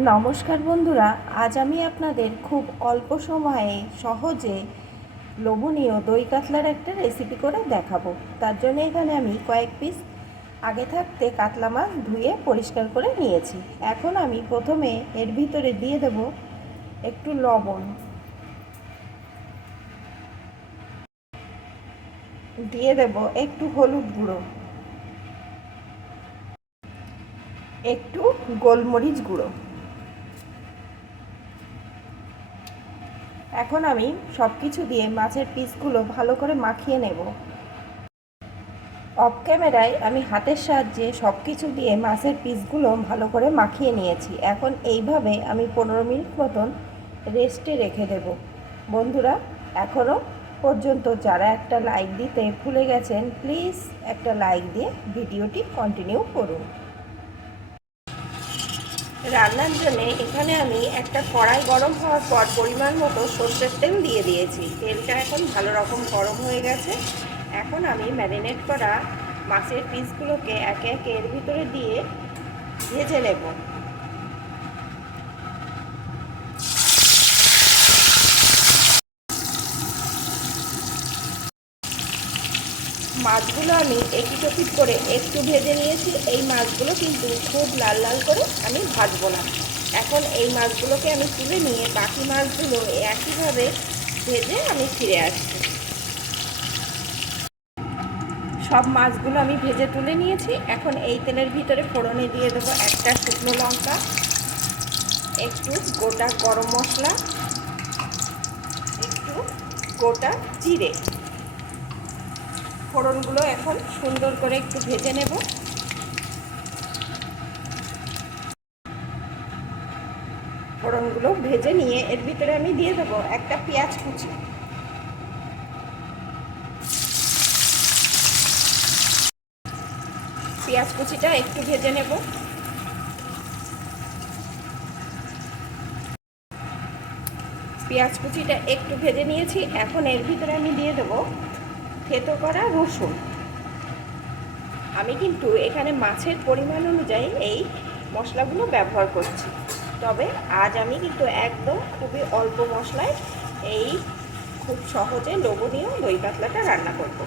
নমস্কার বন্ধুরা, আজ আমি আপনাদের খুব অল্প সময়ে সহজে লোভনীয় দই কাতলার একটা রেসিপি করে দেখাবো। তার জন্য এখানে আমি কয়েক পিস আগে থাকতে কাতলা মাছ ধুয়ে পরিষ্কার করে নিয়েছি। এখন আমি প্রথমে এর ভিতরে দিয়ে দেব একটু লবণ। দিয়ে দেব একটু হলুদ গুঁড়ো। একটু গোলমরিচ গুঁড়ো। এখন আমি সব কিছু দিয়ে মাছের পিসগুলো ভালো করে মাখিয়ে নেব। অফ ক্যামেরায় আমি হাতের সাহায্যে সব কিছু দিয়ে মাছের পিসগুলো ভালো করে মাখিয়ে নিয়েছি। এখন এইভাবে আমি পনেরো মিনিট মতন রেস্টে রেখে দেব। বন্ধুরা এখনও পর্যন্ত যারা একটা লাইক দিতে ভুলে গেছেন প্লিজ একটা লাইক দিয়ে ভিডিওটি কন্টিনিউ করুন। রান্নার জন্যে এখানে আমি একটা কড়াই গরম হওয়ার পর পরিমাণ মতো সর্ষের তেল দিয়ে দিয়েছি। তেলটা এখন ভালো রকম গরম হয়ে গেছে। এখন আমি ম্যারিনেট করা মাছের পিসগুলোকে একে একে এর ভিতরে দিয়ে ভেজে নেব। মাছগুলো আমি একিটোপিট করে একটু ভেজে নিয়েছি। এই মাছগুলো কিন্তু খুব লাল লাল করে আমি ভাজবো না। এখন এই মাছগুলোকে আমি তুলে নিয়ে বাকি মাছগুলো একইভাবে ভেজে আমি ফিরে আসছি। সব মাছগুলো আমি ভেজে তুলে নিয়েছি। এখন এই তেলের ভিতরে ফোড়নে দিয়ে দেবো একটা শুকনো লঙ্কা, একটু গোটা গরম মশলা, একটু গোটা জিরে। ফোড়নগুলো এখন সুন্দর করে একটু ভেজে নেব। ফোড়নগুলো ভেজে নিয়ে এর ভিতরে আমি দিয়ে দেবো একটা পেঁয়াজ কুচি। পেঁয়াজ কুচিটা একটু ভেজে নেব। পেঁয়াজ কুচিটা একটু ভেজে নিয়েছি, এখন এর ভিতরে আমি দিয়ে দেবো থেতো করা রসুন। আমি কিন্তু এখানে মাছের পরিমাণ অনুযায়ী এই মশলাগুলো ব্যবহার করছি। তবে আজ আমি কিন্তু একদম খুবই অল্প মশলায় এই খুব সহজে লোভনীয় দই পাতলাটা রান্না করব।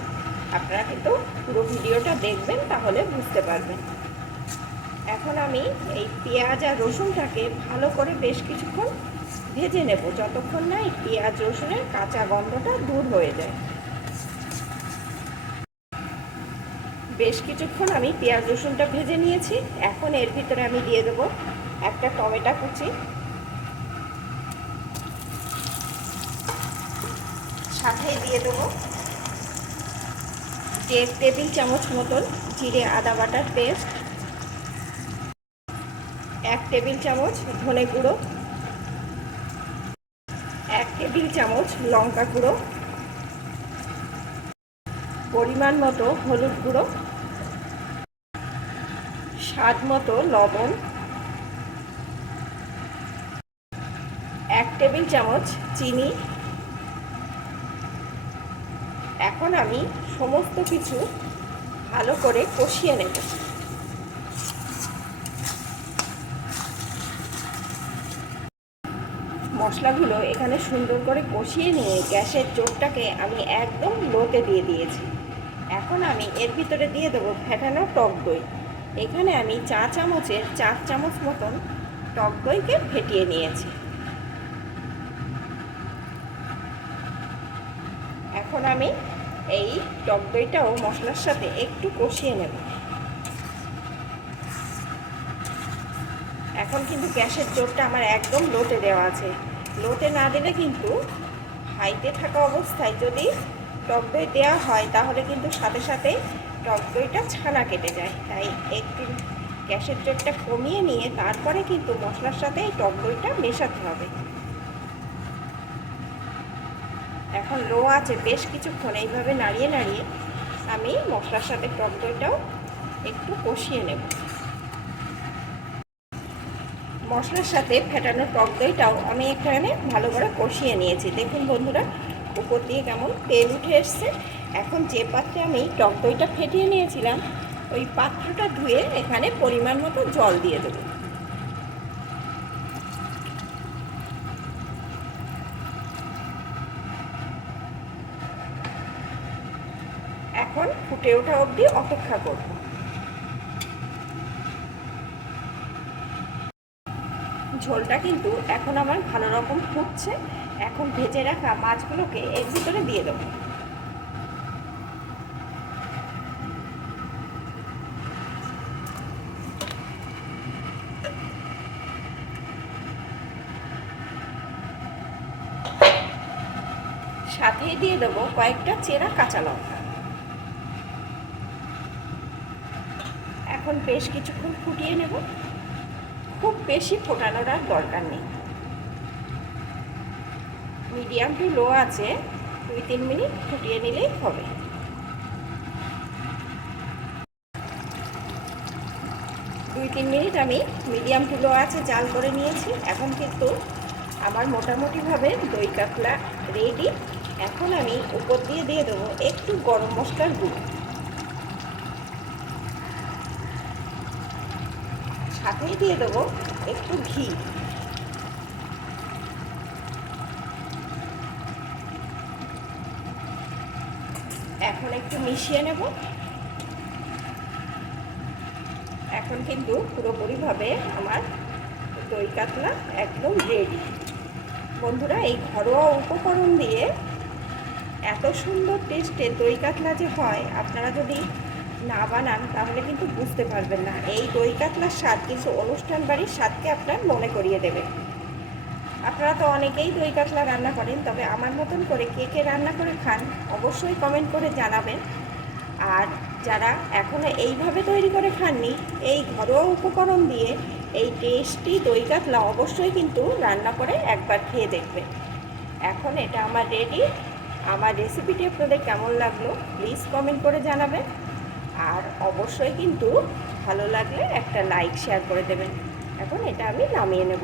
আপনারা কিন্তু পুরো ভিডিওটা দেখবেন, তাহলে বুঝতে পারবেন। এখন আমি এই পেঁয়াজ আর রসুনটাকে ভালো করে বেশ কিছুক্ষণ ভেজে নেব, যতক্ষণ না এই পেঁয়াজ রসুনের কাঁচা গন্ধটা দূর হয়ে যায়। বেশ কিছুক্ষণ আমি পেঁয়াজ রসুনটা ভেজে নিয়েছি। এখন এর ভিতরে আমি দিয়ে দেব একটা টমেটো কুচি। সাথে দিয়ে দেবো দেড় টেবিল চামচ মতন জিরে, আদা বাটার পেস্ট। এক টেবিল চামচ ধনে গুঁড়ো। এক টেবিল চামচ লঙ্কা গুঁড়ো। পরিমাণ মতো হলুদ গুঁড়ো, স্বাদ মতো লবণ, এক টেবিল চামচ চিনি। এখন আমি সমস্ত কিছু ভালো করে কষিয়ে নেব। মশলাগুলো এখানে সুন্দর করে কষিয়ে নিয়ে গ্যাসের চোখটাকে আমি একদম লোতে দিয়ে দিয়েছি। এখন আমি এর ভিতরে দিয়ে দেবো ফেটানো টক দই। এখানে আমি চা চামচের চার চামচ মতন টক দইকে ফেটিয়ে নিয়েছি। এখন আমি এই টক দইটাও মশলার সাথে একটু কষিয়ে নেব। এখন কিন্তু গ্যাসের জোরটা আমার একদম লোতে দেওয়া আছে। লোতে না দিলে কিন্তু হাইতে থাকা অবস্থায় যদি টক দই দেওয়া হয়, তাহলে কিন্তু সাথে সাথে টক দইটা ছানা কেটে যায়। তাই একটু গ্যাসের জোরটা কমিয়ে নিয়ে তারপরে কিন্তু মশলার সাথে এই টক দইটা মেশাতে হবে। এখন লো আছে, বেশ কিছুক্ষণ এইভাবে নাড়িয়ে নাড়িয়ে আমি মশলার সাথে টক দইটাও একটু কষিয়ে নেব। মশলার সাথে ফেটানো টক দইটাও আমি এখানে ভালো করে কষিয়ে নিয়েছি। দেখুন বন্ধুরা উপর দিয়ে কেমন তেল উঠে এসছে। এখন যে পাত্রে আমি টক দইটা ফেটিয়ে নিয়েছিলাম, ওই পাত্রটা ধুয়ে এখানে পরিমাণ মতো জল দিয়ে দেবো। এখন ফুটে ওঠা অবধি অপেক্ষা করব। ঝোলটা কিন্তু এখন আমার ভালো রকম ফুটছে। এখন ভেজে রাখা মাছগুলোকে এর ভিতরে দিয়ে দেবো। সাথেই দিয়ে দেবো কয়েকটা চেরা কাঁচা লঙ্কা। এখন বেশ কিছুক্ষণ ফুটিয়ে নেব। খুব বেশি ফোটানোর আর দরকার নেই। মিডিয়াম টু লো আছে, দুই তিন মিনিট ফুটিয়ে নিলেই হবে। দুই তিন মিনিট আমি মিডিয়াম টু লো আছে জাল করে নিয়েছি। এখন কিন্তু আমার মোটামুটিভাবে দই কাতলা রেডি এখন আমি উপর দিয়ে দিয়ে দেবো একটু গরম মশলার গুঁড়ো। সাথেই দিয়ে দেবো একটু ঘি। এখন একটু মিশিয়ে নেব। এখন কিন্তু পুরোপুরিভাবে আমার দই কাতলা একদম রেডি বন্ধুরা, এই ঘরোয়া উপকরণ দিয়ে এত সুন্দর টেস্টে দই কাতলা যে হয়, আপনারা যদি না বানান, তাহলে কিন্তু বুঝতে পারবেন না। এই দই কাতলার স্বাদ কিন্তু অনুষ্ঠান বাড়ির স্বাদকে আপনার মনে করিয়ে দেবে। আপনারা তো অনেকেই দই কাতলা রান্না করেন, তবে আমার মতন করে কে কে রান্না করে খান, অবশ্যই কমেন্ট করে জানাবেন। আর যারা এখনও এইভাবে তৈরি করে খাননি, এই ঘরোয়া উপকরণ দিয়ে এই টেস্টি দই কাতলা অবশ্যই কিন্তু রান্না করে একবার খেয়ে দেখবেন। এখন এটা আমার রেডি আমার রেসিপিটি আপনাদের কেমন লাগল প্লিজ কমেন্ট করে জানাবেন। আর অবশ্যই কিন্তু ভালো লাগলে একটা লাইক শেয়ার করে দেবেন। এখন এটা আমি নামিয়ে নেব।